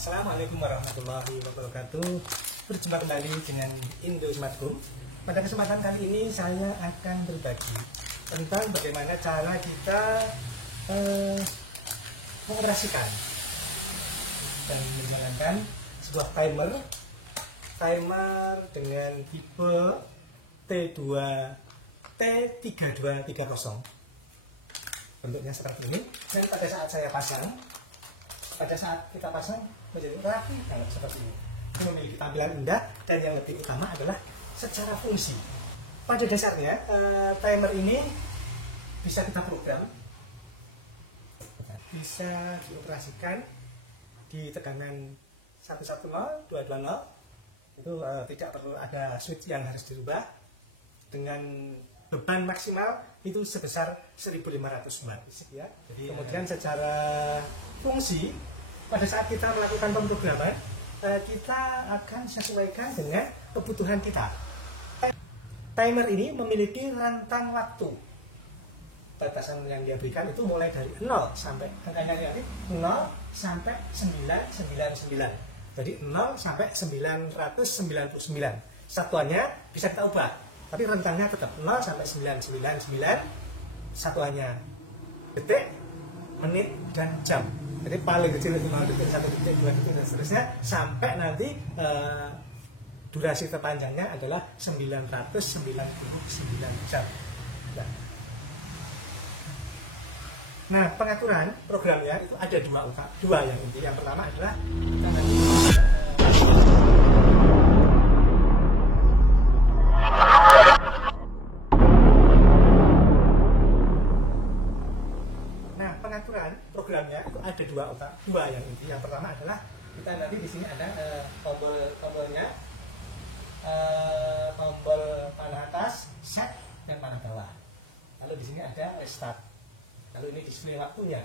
Assalamualaikum warahmatullahi wabarakatuh. Berjumpa kembali dengan Indo Smart Home. Pada kesempatan kali ini saya akan berbagi tentang bagaimana cara kita mengoperasikan dan menjalankan sebuah timer dengan tipe T2 T3230. Bentuknya seperti ini, dan pada saat kita pasang menjadi rapi kayak seperti ini. Memiliki tampilan indah, dan yang lebih utama adalah secara fungsi. Pada dasarnya timer ini bisa kita program, bisa dioperasikan di tegangan 110, 220. Itu tidak perlu ada switch yang harus dirubah. Dengan beban maksimal itu sebesar 1500 watt ya. Jadi, kemudian secara fungsi, pada saat kita melakukan pemrograman, kita akan sesuaikan dengan kebutuhan kita. Timer ini memiliki rentang waktu. Batasan yang dia berikan itu mulai dari 0 sampai angkanya 0 sampai 999. Jadi 0 sampai 999. Satuannya bisa kita ubah, tapi rentangnya tetap 0 sampai 999. Satuannya detik, menit, dan jam. Jadi paling kecil 5 detik, 1 detik, 2 detik, dan seterusnya, sampai nanti durasi terpanjangnya adalah 999 jam. Nah, pengaturan programnya itu ada dua yang inti. Yang pertama adalah kita nanti pengaturan programnya itu ada dua yang inti. Yang pertama adalah kita nanti di sini ada tombolnya, tombol panah atas, set, dan panah bawah. Lalu di sini ada restart. Lalu ini display waktunya.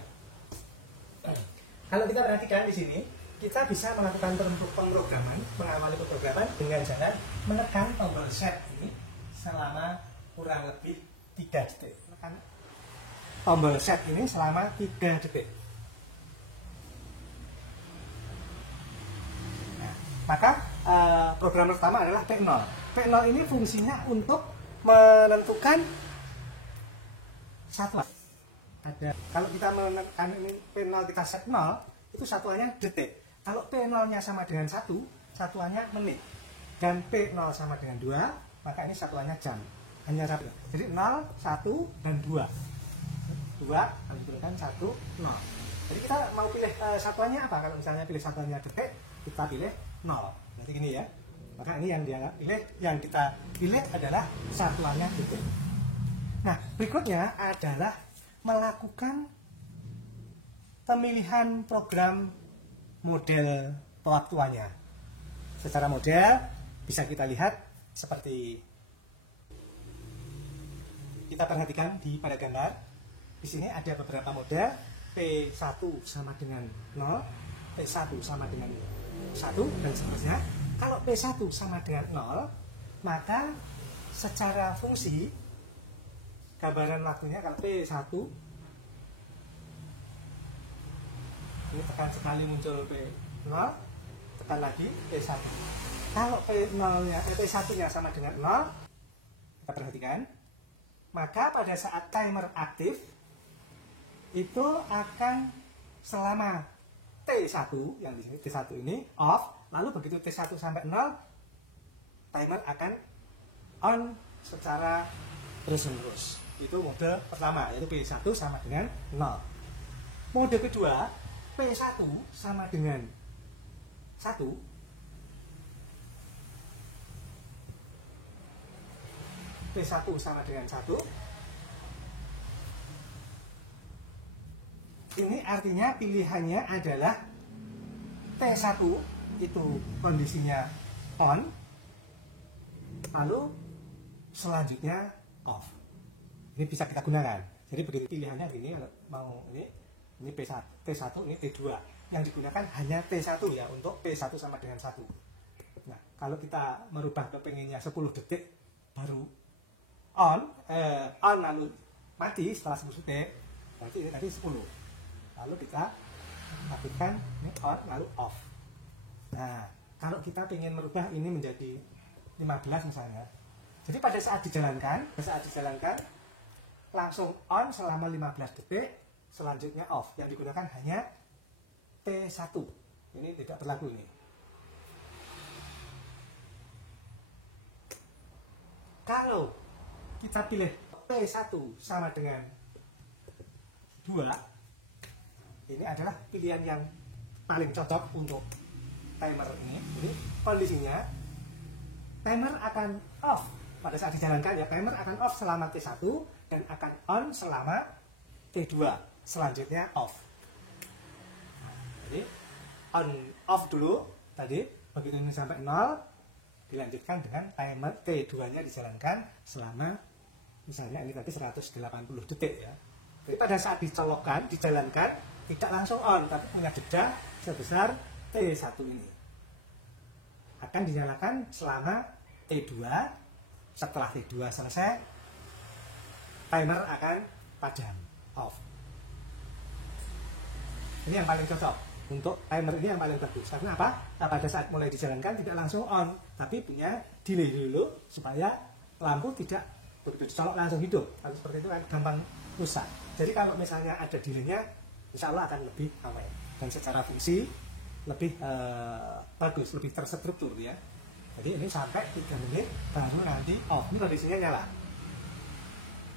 Kalau kita perhatikan di sini, kita bisa melakukan pemrograman, mengawali pemrograman dengan cara menekan tombol set ini selama kurang lebih 3 detik. Menekan tombol set ini selama 3 detik. Nah, maka program pertama adalah P0. P0 ini fungsinya untuk menentukan satuan. Kalau kita menekan ini P0, kita set 0, itu satuannya detik. Kalau P0-nya sama dengan 1, satuannya menit. Dan P0 sama dengan 2, maka ini satuannya jam. Hanya satu. Jadi 0, 1, dan 2. 2 kalau diberikan 1, 0. Jadi kita mau pilih satuannya apa? Kalau misalnya pilih satuannya detik, kita pilih 0. Berarti gini ya. Maka ini yang kita pilih adalah satuannya detik. Nah, berikutnya adalah melakukan pemilihan program model pewaktuannya. Secara model bisa kita lihat seperti kita perhatikan pada gambar. Di sini ada beberapa model. P1 sama dengan 0, P1 sama dengan 1, dan seterusnya. Kalau P1 sama dengan 0, maka secara fungsi gambaran waktunya, kalau P1 ini tekan sekali muncul P0, tekan lagi P1. Kalau P1-nya sama dengan 0, kita perhatikan, maka pada saat timer aktif itu akan selama T1, yang di sini T1 ini off, lalu begitu T1 sampai 0, timer akan on secara terus-menerus. Itu mode pertama, yaitu P1 sama dengan 0. Mode kedua, P1 sama dengan 1, P1 sama dengan 1. Ini artinya pilihannya adalah T1 itu kondisinya on, lalu selanjutnya off. Ini bisa kita gunakan. Jadi begitu pilihannya ini, mau ini P1, T1, ini T2. Yang digunakan hanya T1 ya, untuk P1 sama dengan 1. Nah, kalau kita merubah kepengennya 10 detik baru on lalu mati setelah 10 detik, berarti ini tadi 10. Lalu kita aktifkan ini on lalu off. Nah, kalau kita ingin merubah ini menjadi 15 misalnya. Jadi pada saat dijalankan langsung on selama 15 detik, selanjutnya off. Yang digunakan hanya T1. Ini tidak berlaku ini. Kalau kita pilih P1 sama dengan 2, ini adalah pilihan yang paling cocok untuk timer ini. Jadi kondisinya timer akan off pada saat dijalankan ya, timer akan off selama T1 dan akan on selama T2, selanjutnya off. Jadi on off dulu tadi, begitu ini sampai 0 dilanjutkan dengan timer T2 nya dijalankan selama misalnya ini tadi 180 detik ya. Jadi pada saat dicolokkan, dijalankan tidak langsung on, tapi punya jeda sebesar T1 ini. Akan dinyalakan selama T2. Setelah T2 selesai, timer akan padam, off. Ini yang paling cocok untuk timer ini, yang paling bagus. Karena apa? Nah, pada saat mulai dijalankan tidak langsung on, tapi punya delay dulu supaya lampu tidak begitu dicolok langsung hidup. Kalau seperti itu kan gampang rusak. Jadi kalau misalnya ada delaynya, insya Allah akan lebih aman dan secara fungsi lebih bagus, lebih terstruktur ya. Jadi ini sampai 3 menit baru nanti off. Ini kondisinya nyala.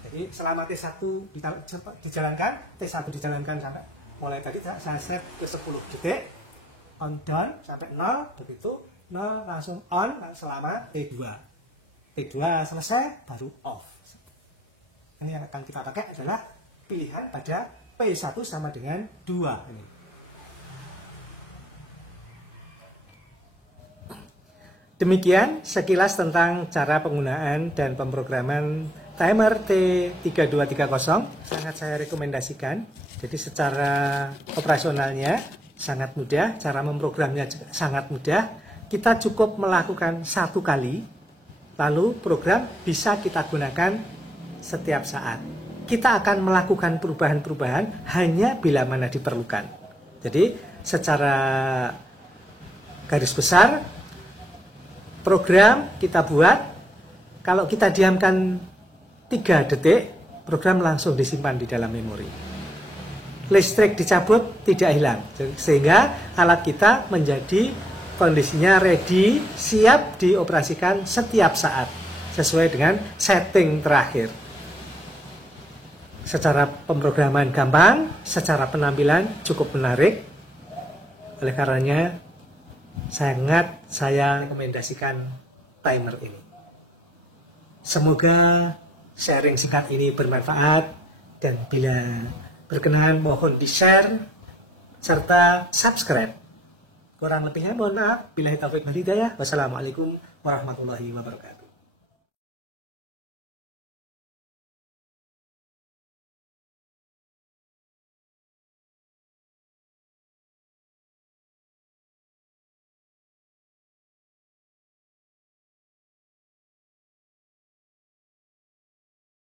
Jadi selama T1 dijalankan, T1 dijalankan sampai mulai tadi saya set ke 10 detik, on down sampai 0, begitu 0 langsung on selama T2. T2 selesai baru off. Ini yang akan kita pakai adalah pilihan pada P1 sama dengan 2 ini. Demikian sekilas tentang cara penggunaan dan pemrograman timer T3230. Sangat saya rekomendasikan. Jadi secara operasionalnya sangat mudah, cara memprogramnya juga sangat mudah. Kita cukup melakukan 1 kali, lalu program bisa kita gunakan setiap saat. Kita akan melakukan perubahan-perubahan hanya bila mana diperlukan. Jadi secara garis besar, program kita buat, kalau kita diamkan 3 detik, program langsung disimpan di dalam memori. Listrik dicabut, tidak hilang. Sehingga alat kita menjadi kondisinya ready, siap dioperasikan setiap saat, sesuai dengan setting terakhir. Secara pemrograman gampang, secara penampilan cukup menarik. Oleh karenanya, sangat saya rekomendasikan timer ini. Semoga sharing singkat ini bermanfaat, dan bila berkenan mohon di-share serta subscribe. Kurang lebihnya mohon maaf. Billahi taufiq wal hidayah. Wassalamualaikum warahmatullahi wabarakatuh.